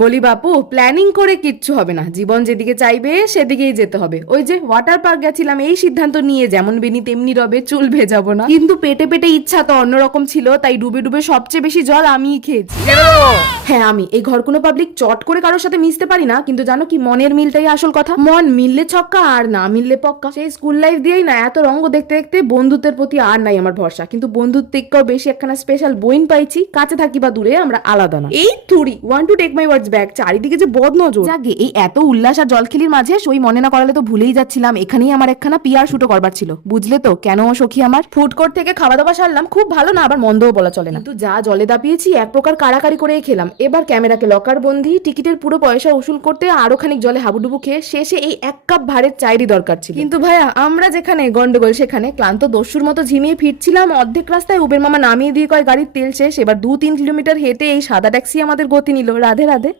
বলি বাপু, প্ল্যানিং করে কিচ্ছু হবে না, জীবন যেদিকে চাইবে সেদিকেই যেতে হবে। ওই যে ওয়াটার পার্ক গেছিলাম এই সিদ্ধান্ত নিয়ে, যেমন বেনি তেমনি রবে, চুল ভেজাবো না। কিন্তু পেটে পেটে ইচ্ছা তো অন্যরকম ছিল, তাই ডুবে ডুবে সবচেয়ে বেশি জল আমিই খেয়েছি। হ্যাঁ আমি এই ঘর কোনো পাবলিক চট করে কারোর সাথে মিশতে পারি না, কিন্তু জানো কি, মনের মিলটাই আসল কথা। মন মিললে ছক্কা আর না মিললে পক্কা। সেই স্কুল লাইফ দিয়েই না এত রঙ্গ দেখতে দেখতে বন্ধুত্বের প্রতি আর নাই আমার ভরসা। কিন্তু বন্ধুত্ব থেকেও বেশি একখানা স্পেশাল বইন পাইছি, কাছে থাকি বা দূরে আমরা আলাদা না। এই থুড়ি want to take my words back, চারিদিকে যে বদনজর। যাকে এই এত উল্লাস আর জলখিলির মাঝে সই মনে না করালে তো ভুলেই যাচ্ছিলাম, এখানেই আমার একখানা পিআর শুটও করবার ছিল। বুঝলে তো কেন সখী আমার। ফুড কোর্ট থেকে খাওয়া দাওয়া সারলাম, খুব ভালো না আবার মন্দও বলা চলে না, কিন্তু যা জলে দাপিয়েছি এক প্রকার কারাকারি করেই খেলাম। এবার ক্যামেরাকে লকার বন্দি, টিকিটের পুরো পয়সা উসুল করতে আরো খানিক জলে হাবুডুবু খেয়ে শেষে এই এক কাপ ভারের চাইরই দরকার ছিল। কিন্তু ভাইয়া আমরা যেখানে গন্ডগোল সেখানে ক্লান্ত দস্যুর মতো ঝিমিয়ে ফিরছিলাম, অর্ধেক রাস্তায় উবের মামা নামিয়ে দিয়ে কয় গাড়ির তেল শেষ। এবার 2-3 কিলোমিটার হেঁটে এই সাদা ট্যাক্সি আমাদের গতি নিল। রাধে রাধে।